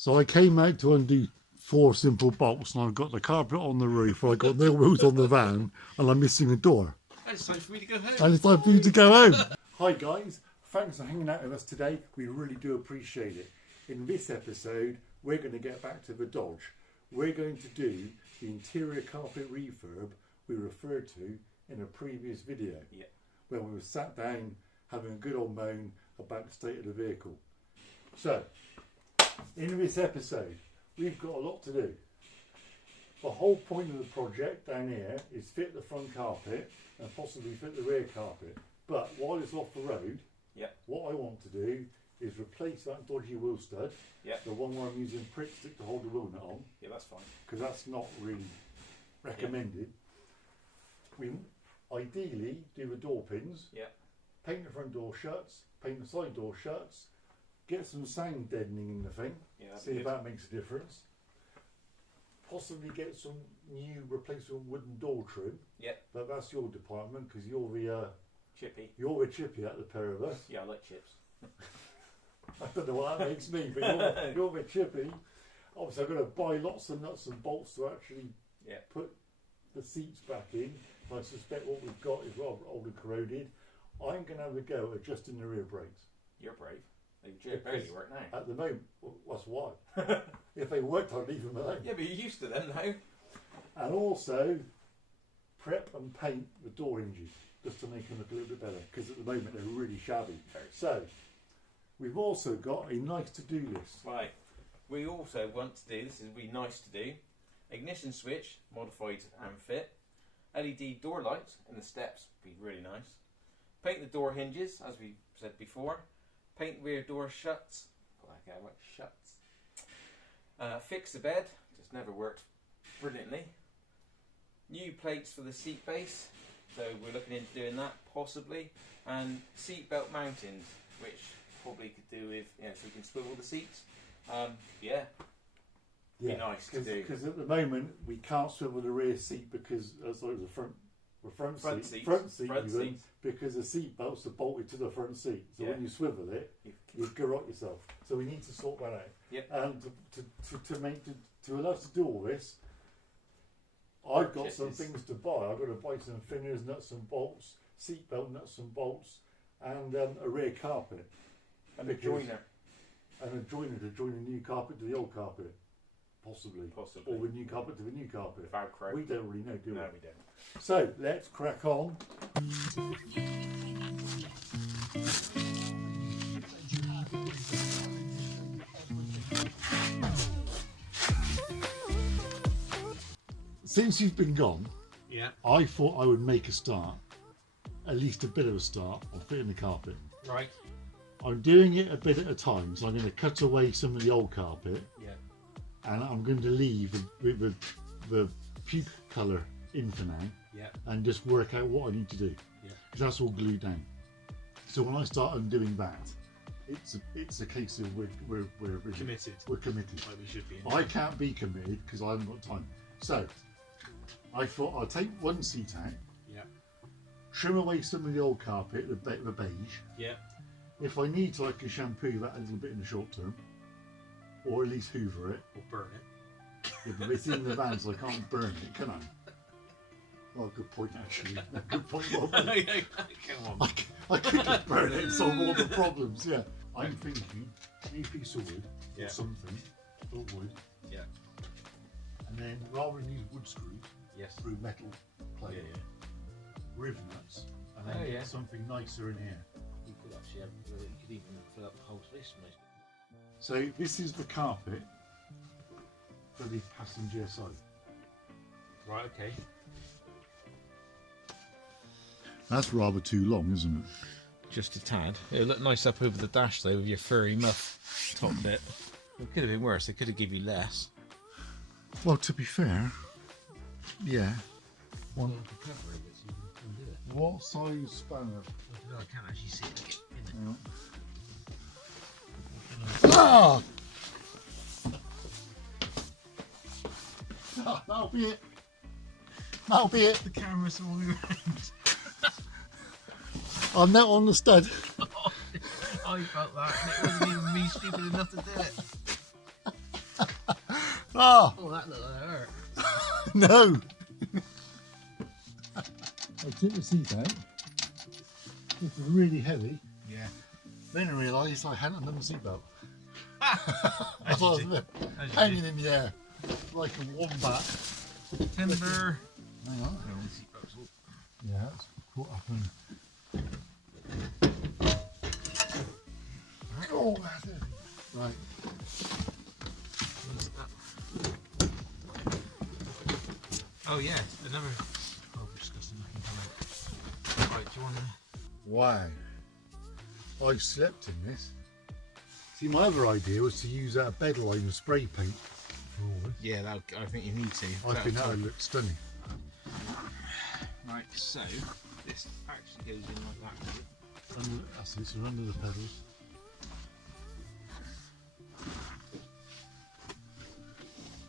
So I came out to undo 4 simple bolts, and I've got the carpet on the roof, I've got no wheels on the van, and I'm missing a door. And it's time for me to go home. And it's time for you to go home. Hi guys, thanks for hanging out with us today. We really do appreciate it. In this episode, we're going to get back to the Dodge. We're going to do the interior carpet refurb we referred to in a previous video. Yeah. Where we were sat down having a good old moan about the state of the vehicle. So, in this episode, we've got a lot to do. The whole point of the project down here is fit the front carpet and possibly fit the rear carpet. But while it's off the road, what I want to do is replace that dodgy wheel stud, the one where I'm using prick stick to hold the wheel nut on. Yeah, that's fine. Because that's not really recommended. We ideally do the door pins, paint the front door shuts, paint the side door shuts, get some sound deadening in the thing, see if that makes a difference. Possibly get some new replacement wooden door trim. But that's your department because you're the chippy. You're the chippy out of the pair of us. Yeah, I like chips. I don't know what that makes me, but you're the chippy. Obviously, I'm going to buy lots of nuts and bolts to actually put the seats back in. I suspect what we've got is rather old and corroded. I'm going to have a go at adjusting the rear brakes. You're brave. They barely work now. At the moment, that's why. If they worked, I'd leave them alone. Yeah, but you're used to them now. And also, prep and paint the door hinges just to make them look a little bit better because at the moment they're really shabby. So, we've also got a nice to-do list. Right. We also want to do, this is really nice to do, ignition switch, modified and fit, LED door lights in the steps, be really nice. Paint the door hinges, as we said before. Paint rear door shuts. Like I like shuts. Fix the bed. Just never worked brilliantly. New plates for the seat base. So we're looking into doing that possibly. And seat belt mountings, which probably could do with, so we can swivel the seats. Be nice to do. Because at the moment we can't swivel the rear seat because the front seat because the seat belts are bolted to the front seat. So when you swivel it, you garrot yourself. So we need to sort that out. And to allow us to do all this, I've got some things to buy. I've got to buy some thinners, nuts and bolts, seat belt nuts and bolts, and a rear carpet. And a joiner. And a joiner to join the new carpet to the old carpet. Possibly. Or the new carpet to the new carpet. Velcro. We don't really know, do we? No, we don't. So, let's crack on. Since you've been gone, I thought I would make a start, at least a bit of a start, on fitting the carpet. Right. I'm doing it a bit at a time, so I'm going to cut away some of the old carpet. And I'm going to leave the puke colour in for now, and just work out what I need to do, because that's all glued down. So when I start undoing that, it's a case of we're committed. We're committed. Like we should be. I can't be committed because I haven't got time. So I thought I'll take one seat out, trim away some of the old carpet, the beige. If I need to, I can shampoo that a little bit in the short term. Or at least hoover it. Or burn it. Yeah, but it's in the van, so I can't burn it, can I? Oh, good point, actually. Good point, Rob. Come on. I could just burn it and solve all the problems, I'm thinking a piece of wood or something, or wood. And then rather than use wood screws, through metal plate, riv nuts, and then get something nicer in here. You could actually you could even fill up the whole twist, mate. So this is the carpet for the passenger side. Right, okay. That's rather too long, isn't it? Just a tad. It'll look nice up over the dash though with your furry muff top bit. It could have been worse, they could have given you less. Well, to be fair, One. What size spanner? I can't actually see it in there. Ah! That'll be it. That'll be it. The camera's all around. I'm not on the stud. I felt that, and it wasn't even me stupid enough to do it. Ah! Oh, that looked like it hurt. No! I took the seat out. It was really heavy. Yeah. Then I realised I hadn't done the seatbelt. I As was you do. hanging in the air like a wombat. Timber. Hang on. Yeah, it's caught up in. Oh, that's it. Right. Oh yeah, another disgusting looking colour. Right, do you want to? Wow. I slept in this. See, my other idea was to use that bed line and spray paint for all this. Yeah, I think you need to. I think that would look stunning. Right, so this actually goes in like that. That's it, so under the pedals.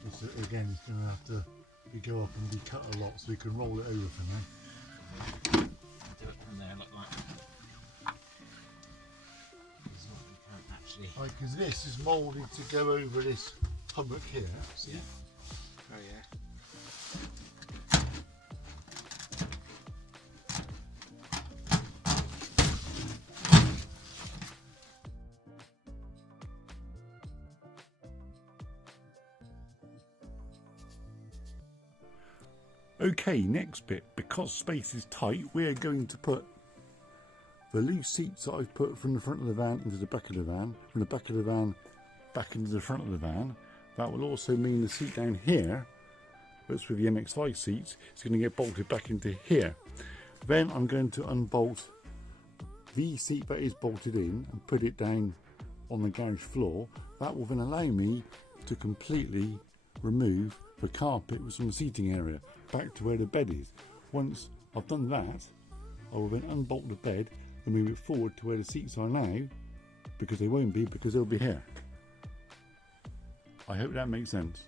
This, again, it's going to have to go up and be cut a lot so we can roll it over for now. Do it from there like that. Right, because this is moulded to go over this hummock here. See? Yeah. Oh yeah. Okay, next bit. Because space is tight, we're going to put the loose seats that I've put from the front of the van into the back of the van, from the back of the van back into the front of the van. That will also mean the seat down here, that's with the MX-5 seats, is going to get bolted back into here. Then I'm going to unbolt the seat that is bolted in and put it down on the garage floor. That will then allow me to completely remove the carpet from the seating area back to where the bed is. Once I've done that, I will then unbolt the bed and move it forward to where the seats are now, because they won't be, because they'll be here. I hope that makes sense.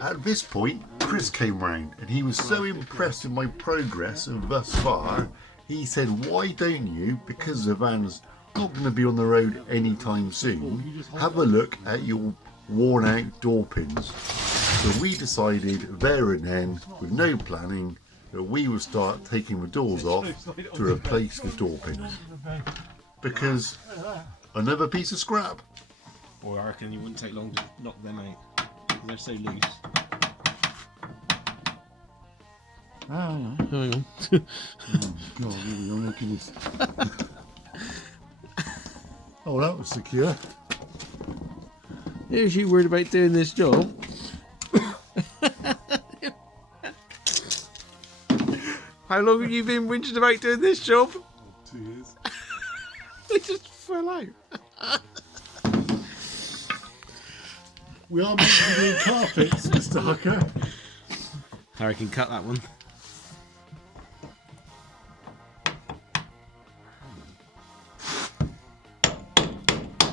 At this point, Chris came round and he was so impressed with my progress and thus far, he said, why don't you, because the van's not going to be on the road anytime soon, have a look at your worn out door pins. So we decided there and then, with no planning, that we would start taking the doors off to replace the door pins. Because another piece of scrap. Boy, I reckon you wouldn't take long to knock them out. They're so loose. Hang on. Hang on. Oh God, really, I'm looking at this. Oh, that was secure. Is you worried about doing this job? How long have you been whinging about doing this job? 2 years. They just fell out. We are meant to be doing carpets, Mr. Hooker. I reckon cut that one.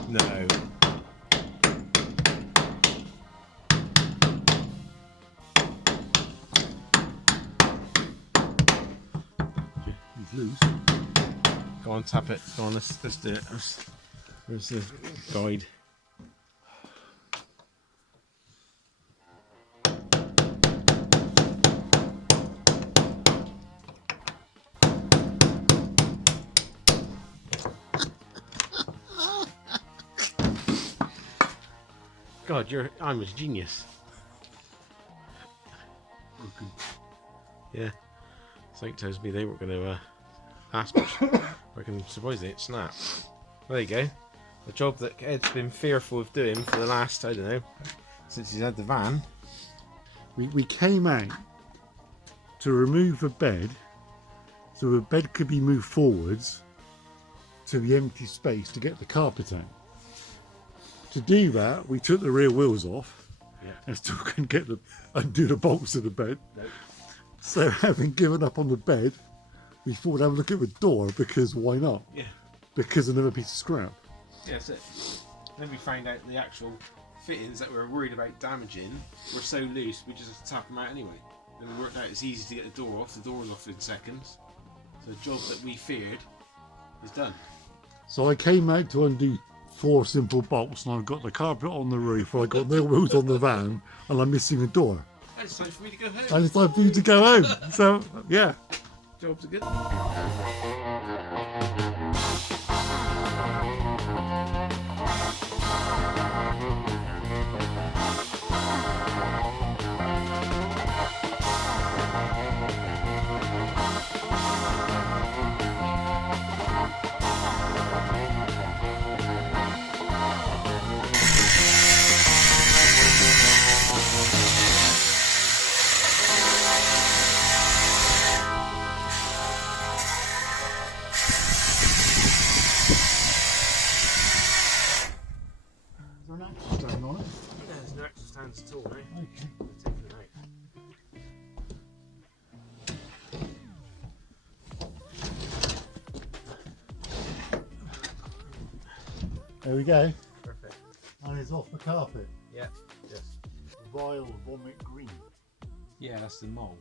No. He's loose. Go on, tap it. Go on, let's do it. Where's the guide? God, I'm a genius. Okay. Yeah. Something tells me they weren't going to ask us. I can surprise it snap. There you go. The job that Ed's been fearful of doing for the last, I don't know, since he's had the van. We came out to remove the bed so the bed could be moved forwards to the empty space to get the carpet out. To do that, we took the rear wheels off and still couldn't undo the bolts of the bed. Nope. So having given up on the bed, we thought we'd have a look at the door because why not? Yeah. Because another piece of scrap. Yeah, that's it. Then we found out the actual fittings that we were worried about damaging were so loose we just had to tap them out anyway. Then we worked out it's easy to get the door off. The door was off in seconds. So the job that we feared is done. So I came out to undo 4 simple bolts, and I've got the carpet on the roof, I've got no wheels on the van, and I'm missing a door. And it's time for me to go home. And it's time for you to go home. So, yeah. Jobs are good. At all, right? Okay. Taking it out. There we go. Perfect. And it's off the carpet. Yeah. Yes. Vile vomit green. Yeah, that's the mould.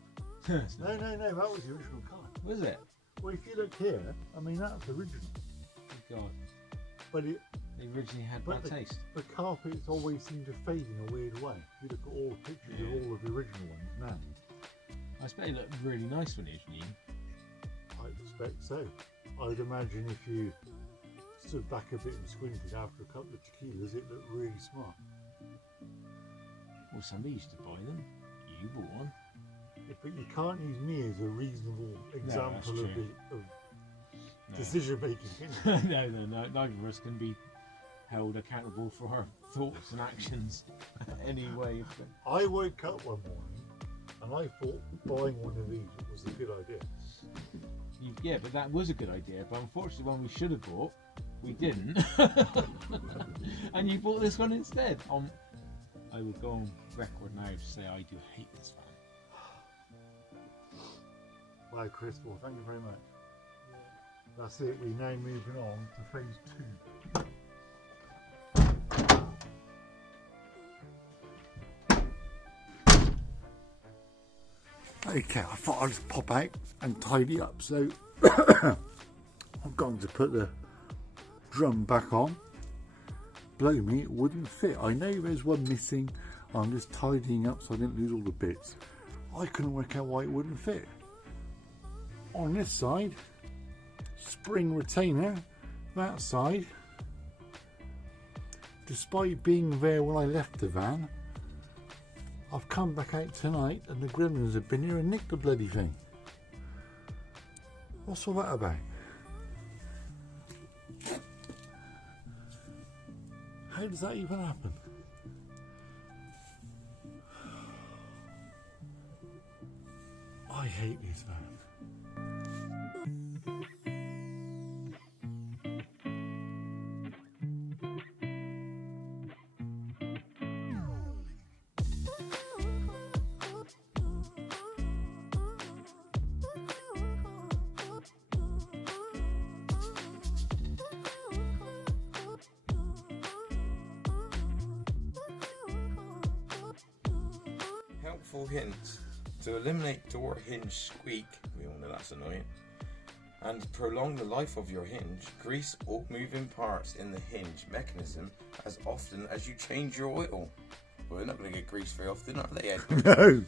No, that was the original colour. Was it? Well, if you look here, I mean, that's original. Oh God. But they originally had bad taste. The carpets always seem to fade in a weird way. If you look at all the pictures of all of the original ones now. I expect it looked really nice when it was new. I expect so. I would imagine if you stood back a bit and squinted after a couple of tequilas, it looked really smart. Well, somebody used to buy them. You bought one. Yeah, but you can't use me as a reasonable example of decision making. No, neither of us can be held accountable for our thoughts and actions anyway. I woke up one morning and I thought buying one of these was a good idea. Yeah, but that was a good idea. But unfortunately, one we should have bought, we didn't. And you bought this one instead. I would go on record now to say I do hate this van. Wow, Chris, well, thank you very much. That's it, we're now moving on to phase 2. Okay, I thought I'd just pop out and tidy up. So I'm going to put the drum back on. Blow me, it wouldn't fit. I know there's one missing. I'm just tidying up so I didn't lose all the bits. I couldn't work out why it wouldn't fit. On this side, spring retainer. That side, despite being there when I left the van, I've come back out tonight and the gremlins have been here and nicked the bloody thing. What's all that about? How does that even happen? I hate this van. Helpful hints. To eliminate door hinge squeak, we all know that's annoying, and prolong the life of your hinge, grease all moving parts in the hinge mechanism as often as you change your oil. Well, they're not going to get greased very often, are they, Ed? No.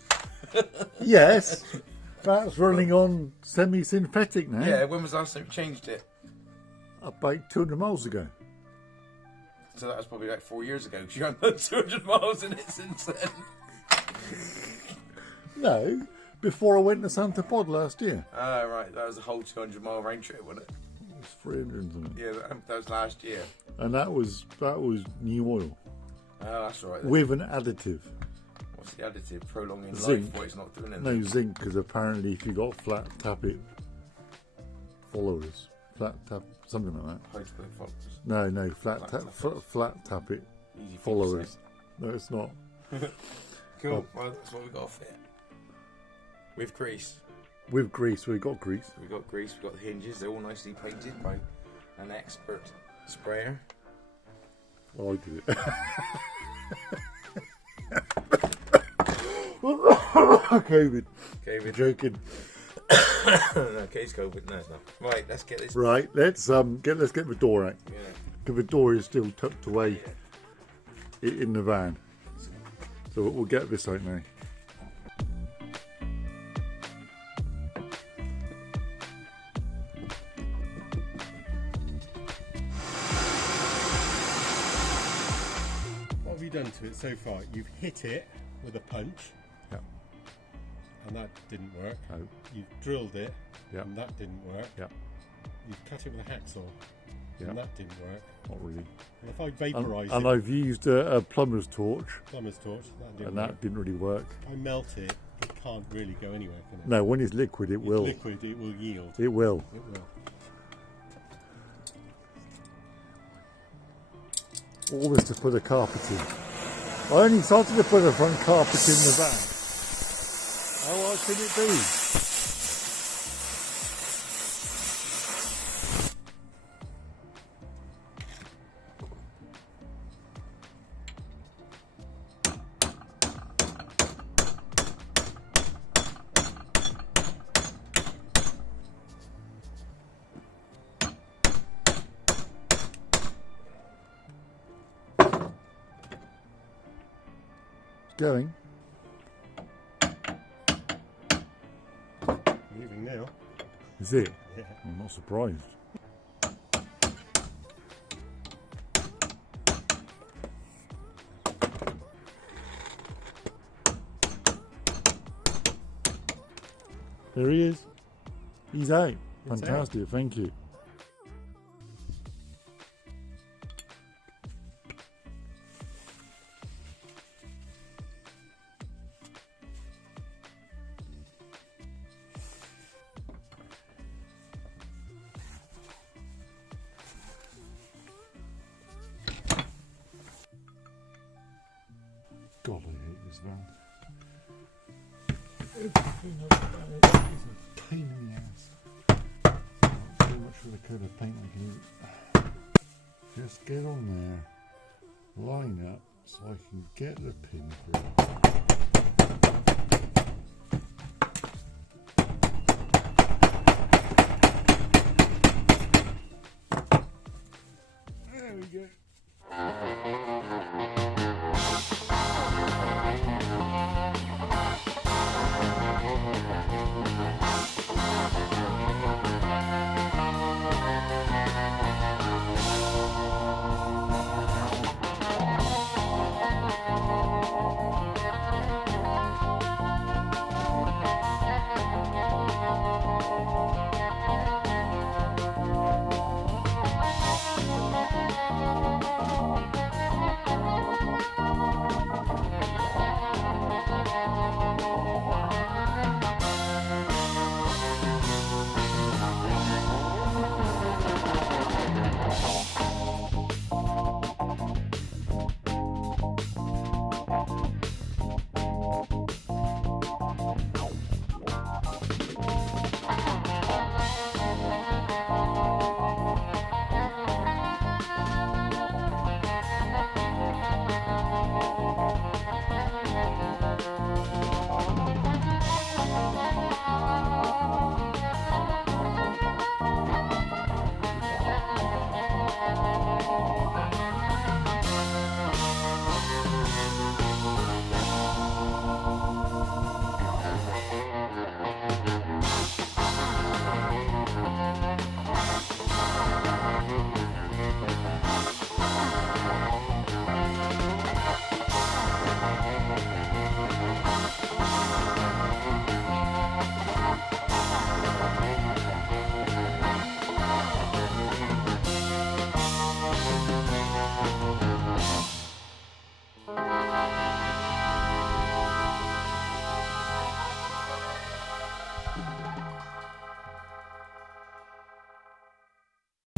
Yes. That's running on semi-synthetic now. Yeah, when was the last time you changed it? About 200 miles ago. So that was probably like 4 years ago, because you haven't done 200 miles in it since then. No, before I went to Santa Pod last year. Ah, right, that was a whole 200-mile round trip, wasn't it? It was 300 and something. Yeah, that was last year. And that was new oil. Oh, that's right. Then. With an additive. What's the additive? Prolonging Zinc. life, what it's not doing anything. No zinc, because apparently if you got flat tap it followers. Flat tap, something like that. High-split followers. No, flat tap it Easy followers. No, it's not. Cool, well that's what we got to fit. With grease. With grease, we've got grease. We've got grease, we've got the hinges, they're all nicely painted by an expert sprayer. Well, I did it. COVID. COVID. Joking. No, case COVID. No, it's not. Right, let's get this. Right, let's get the door out. Yeah. Because the door is still tucked away in the van. So we'll get this out now. What have you done to it so far? You've hit it with a punch. Yeah. And that didn't work. No. You've drilled it. Yeah. And that didn't work. Yeah. You've cut it with a hacksaw. Yeah. And that didn't work. Not really. And if I vaporise And it, I've used a plumber's torch, plumber's torch, that didn't and work. that didn't really work. If I melt it, it can't really go anywhere, can it? No, when it's liquid, it will. Liquid, it will yield. It will. It will. All this to put a carpet in. I only started to put a front carpet in the van. How hard can it be? Going. Moving now. Is it? Yeah. I'm not surprised. There he is. He's out. It's Fantastic. Thank you. God, I hate this van. Everything about it is a pain in the ass. Not so much for the coat of paint I can use. Just get on there, line up so I can get the pin through. There we go.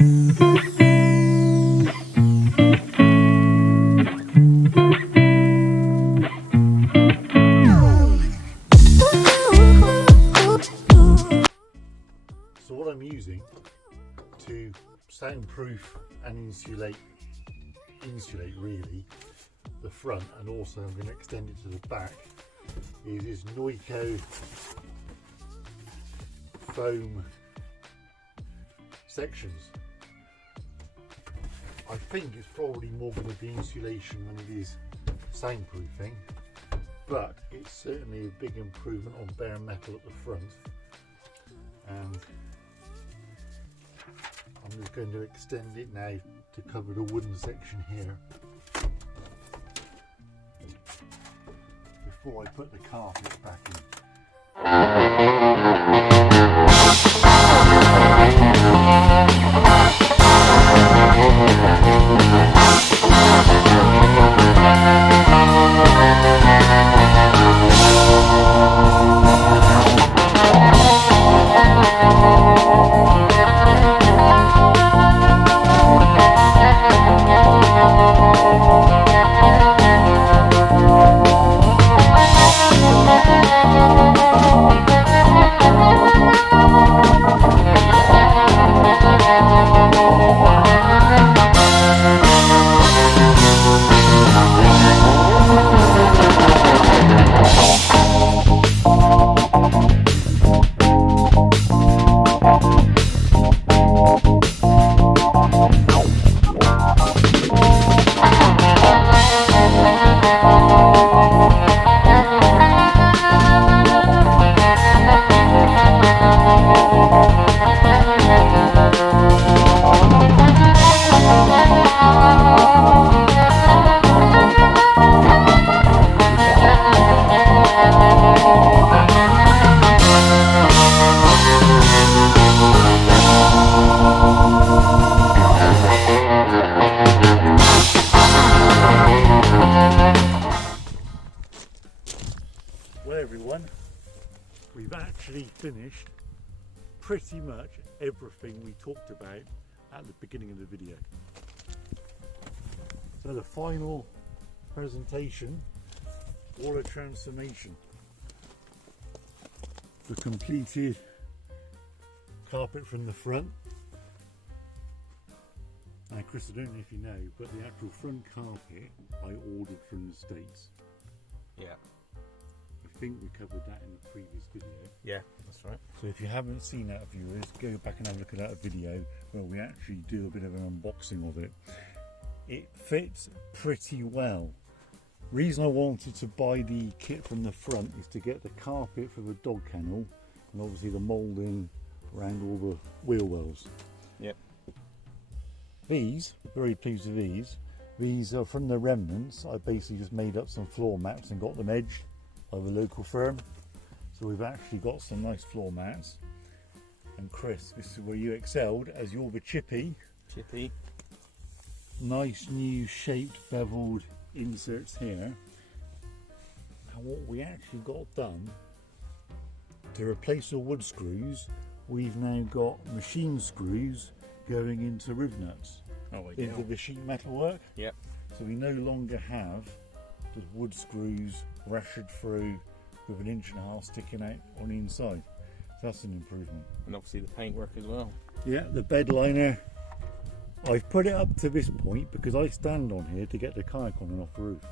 Ooh. I'm using to soundproof and insulate really the front, and also I'm going to extend it to the back, is this Noico foam sections. I think it's probably more going to be insulation than it is soundproofing, but it's certainly a big improvement on bare metal at the front. And I'm just going to extend it now to cover the wooden section here before I put the carpet back in. Well everyone, we've actually finished pretty much everything we talked about at the beginning of the video. So the final presentation, or a transformation. The completed carpet from the front. Now Chris, I don't know if you know, but the actual front carpet I ordered from the States. Yeah. I think we covered that in the previous video. Yeah, that's right. So if you haven't seen that, viewers, go back and have a look at that video where we actually do a bit of an unboxing of it. It fits pretty well. Reason I wanted to buy the kit from the front is to get the carpet for the dog kennel and obviously the moulding around all the wheel wells. Yep. These, very pleased with these. These are from the remnants. I basically just made up some floor mats and got them edged by the local firm. So we've actually got some nice floor mats. And Chris, this is where you excelled, as you're the chippy. Chippy. Nice new shaped beveled inserts here. And what we actually got done, to replace the wood screws, we've now got machine screws going into roof nuts, into the sheet metal work. Yep. So we no longer have the wood screws rashered through with 1.5 inches sticking out on the inside. So that's an improvement. And obviously the paintwork as well. Yeah, the bed liner, I've put it up to this point because I stand on here to get the kayak on and off the roof.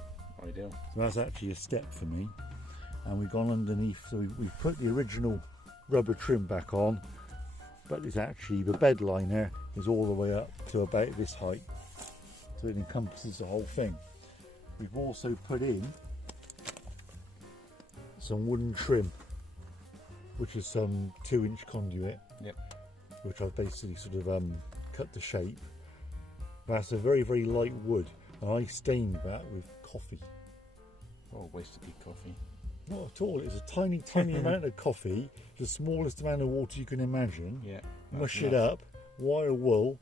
Ideal. So that's actually a step for me. And we've gone underneath, so we've put the original rubber trim back on, but it's actually, the bed liner is all the way up to about this height. So it encompasses the whole thing. We've also put in some wooden trim, which is some 2-inch conduit. Yep. Which I've basically sort of cut to shape. That's a very, very light wood, and I stained that with coffee. Oh, waste of good coffee. Not at all. It's a tiny, tiny amount of coffee, the smallest amount of water you can imagine. Yeah. Mush it up, wire wool,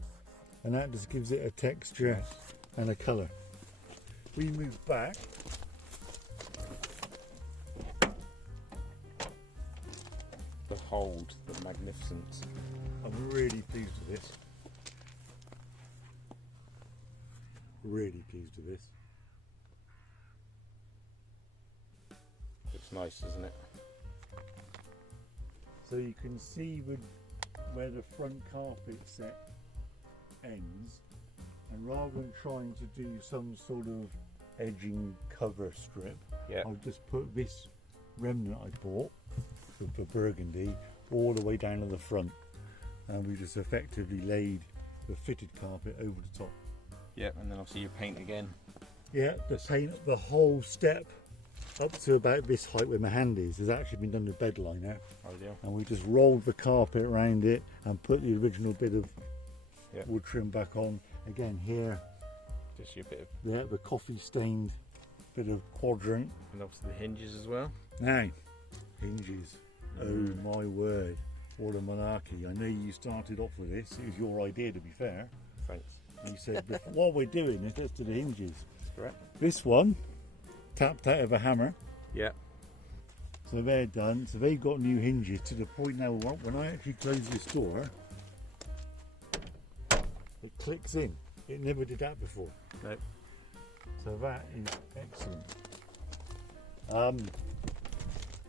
and that just gives it a texture and a colour. We move back. Behold the magnificence. I'm really pleased with this. Really pleased with this. It's nice, isn't it? So you can see the where the front carpet set ends, and rather than trying to do some sort of edging cover strip, I've just put this remnant I bought for burgundy all the way down to the front, and we just effectively laid the fitted carpet over the top. Yep, and then obviously you paint again. Yeah, the paint, the whole step up to about this height where my hand is, has actually been done with bed liner. Ideal. And we just rolled the carpet around it and put the original bit of wood trim back on. Again here, just your bit of the coffee stained bit of quadrant. And obviously the hinges as well. Now, hinges. Oh my word, what a monarchy. I know you started off with this, it was your idea to be fair. Thanks. You said, while we're doing this, let's do the hinges. That's correct. This one, tapped out of a hammer. Yep. So they're done. So they've got new hinges to the point now when I actually close this door, it clicks in. It never did that before. Nope. So that is excellent.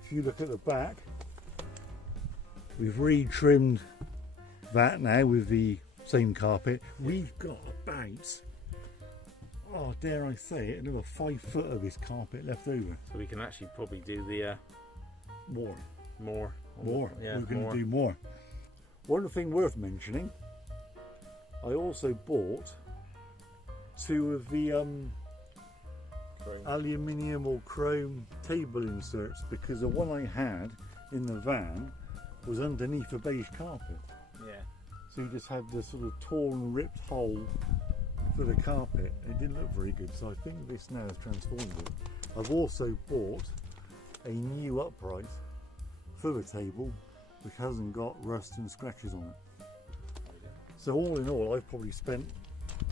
If you look at the back, we've re-trimmed that now with the same carpet. We've got about, oh dare I say it, another 5 foot of this carpet left over. So we can actually probably do the More. Yeah, we're going to do more. One thing worth mentioning, I also bought 2 of the aluminium or chrome table inserts, because the one I had in the van was underneath a beige carpet. Yeah. So you just have this sort of torn, ripped hole for the carpet. It didn't look very good, so I think this now has transformed it. I've also bought a new upright for the table, which hasn't got rust and scratches on it. So all in all, I've probably spent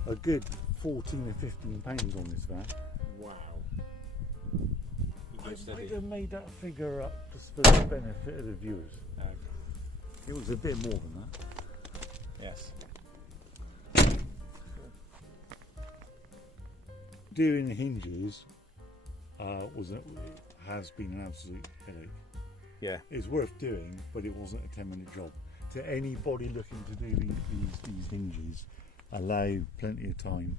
a good 14 or 15 pounds on this van. Wow. I might have made that figure up just for the benefit of the viewers. It was a bit more than that. Yes. Doing the hinges has been an absolute headache. Yeah. It's worth doing, but it wasn't a 10-minute job. To anybody looking to do these hinges, allow plenty of time.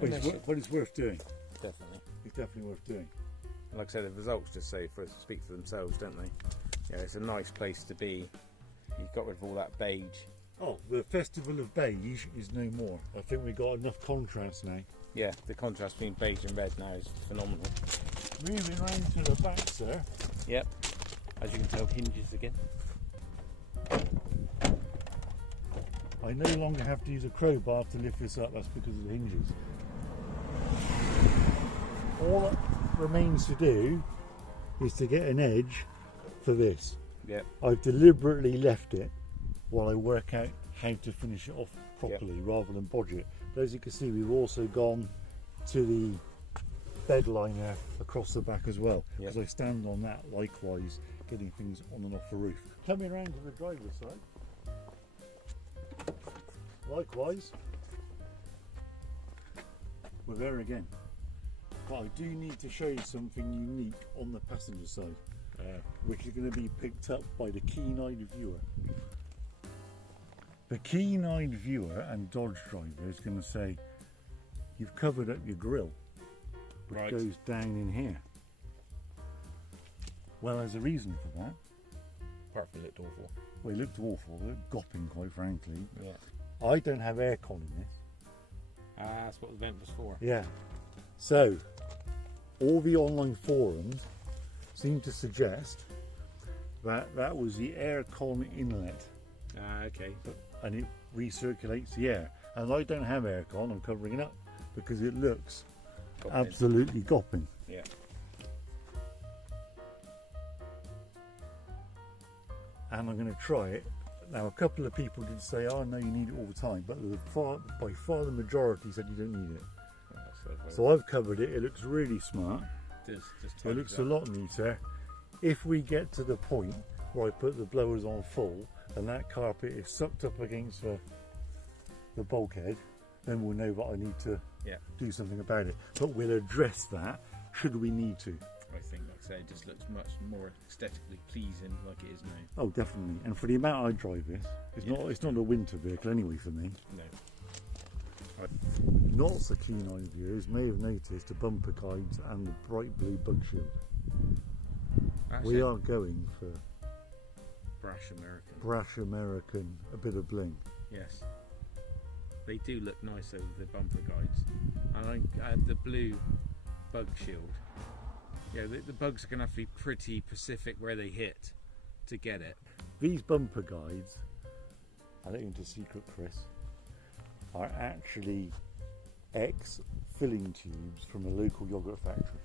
But it's worth doing. Definitely. It's definitely worth doing. Like I said, the results just speak for themselves, don't they? Yeah, it's a nice place to be. You've got rid of all that beige. Oh, the festival of beige is no more. I think we've got enough contrast now. Yeah, the contrast between beige and red now is phenomenal. Moving round to the back, sir. Yep. As you can tell, hinges again. I no longer have to use a crowbar to lift this up. That's because of the hinges. All that remains to do is to get an edge for this. Yep. I've deliberately left it while I work out how to finish it off properly, rather than bodge it. But as you can see, we've also gone to the bed liner across the back as well, because I stand on that likewise, getting things on and off the roof. Coming around to the driver's side, likewise, we're there again. But I do need to show you something unique on the passenger side, which is going to be picked up by the keen-eyed viewer. The keen-eyed viewer and Dodge driver is going to say, you've covered up your grille, which goes down in here. Well, there's a reason for that. Apart from it looked awful. Well, it looked awful. It looked gopping, quite frankly. Yeah. I don't have aircon in this. That's what the vent was for. Yeah. So, all the online forums seem to suggest that that was the aircon inlet. Okay. And it recirculates the air. And I don't have aircon, I'm covering it up because it looks absolutely gopping. Yeah. And I'm going to try it. Now, a couple of people did say, oh no, you need it all the time, but by far the majority said you don't need it. So I've covered it. It looks really smart. It looks a lot neater. If we get to the point where I put the blowers on full and that carpet is sucked up against the bulkhead, then we'll know that I need to do something about it. But we'll address that should we need to. I think that's I say, it just looks much more aesthetically pleasing like it is now. Oh, definitely. And for the amount I drive this, it's not a winter vehicle anyway for me. No. Not so keen on viewers may have noticed the bumper guides and the bright blue bug shield. We are going for brash American, a bit of bling. Yes, they do look nice over the bumper guides, and the blue bug shield. Yeah, the bugs are going to have to be pretty specific where they hit to get it. These bumper guides, I don't into secret, Chris, are actually filling tubes from a local yogurt factory.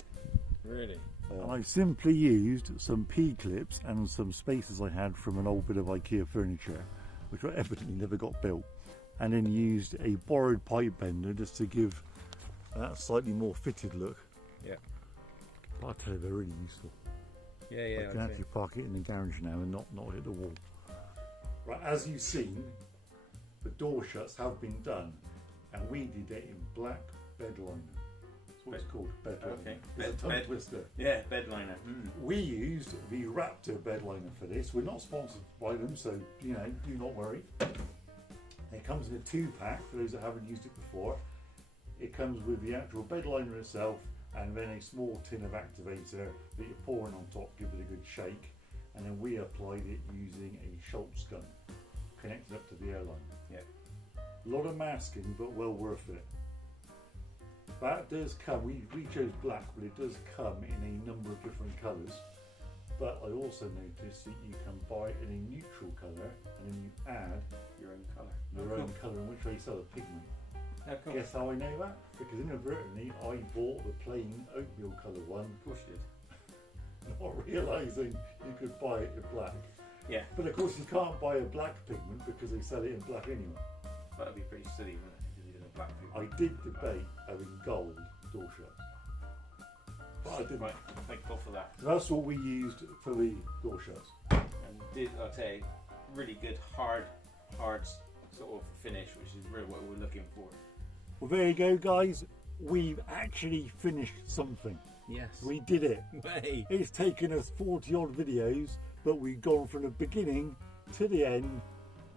Really? And I simply used some P-clips and some spacers I had from an old bit of IKEA furniture, which I evidently never got built, and then used a borrowed pipe bender just to give that slightly more fitted look. Yeah. But I tell you, they're really useful. Yeah. I can actually park it in the garage now and not hit the wall. Right, as you've seen, the door shuts have been done, and we did it in black bed liner. That's what it's called, bed liner. Okay. It's a tongue twister. Yeah, bed liner. We used the Raptor bed liner for this. We're not sponsored by them, so do not worry. It comes in a 2-pack for those that haven't used it before. It comes with the actual bed liner itself, and then a small tin of activator that you're pouring on top, give it a good shake, and then we applied it using a Schultz gun connected up to the airline. Yeah. A lot of masking, but well worth it. That does come, we chose black, but it does come in a number of different colours. But I also noticed that you can buy it in a neutral colour, and then you add Your own colour. your own colour in which way you sell a pigment. Cool. Guess how I know that? Because inadvertently I bought the plain oatmeal colour one, Of course you did. not realising you could buy it in black. Yeah. But of course you can't buy a black pigment because they sell it in black anyway. That'd be pretty silly, wouldn't it? If you did a black pigment. I did debate having gold door shuts, but I didn't. Right, thank God for that. So that's what we used for the door shuts. And did, I'd say, really good hard sort of finish, which is really what we're looking for. Well, there you go, guys. We've actually finished something. Yes. We did it. Hey. It's taken us 40 odd videos, but we've gone from the beginning to the end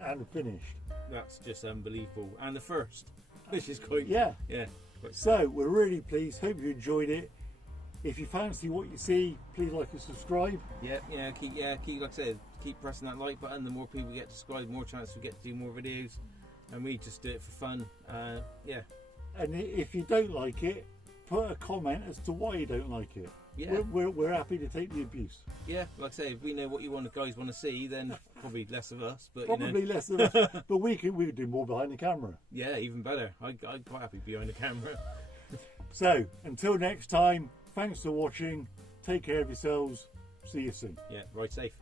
and finished. That's just unbelievable. And the first, which is quite... Yeah. Yeah. So we're really pleased. Hope you enjoyed it. If you fancy what you see, please like and subscribe. Keep like I said, keep pressing that like button. The more people get to subscribe, the more chance we get to do more videos. And we just do it for fun. Yeah. And if you don't like it, put a comment as to why you don't like it. Yeah. We're happy to take the abuse. Yeah, like I say, if we know what you guys want to see, then probably less of us. But probably less of us. But we could do more behind the camera. Yeah, even better. I'm quite happy behind the camera. So until next time, thanks for watching. Take care of yourselves. See you soon. Yeah, ride safe.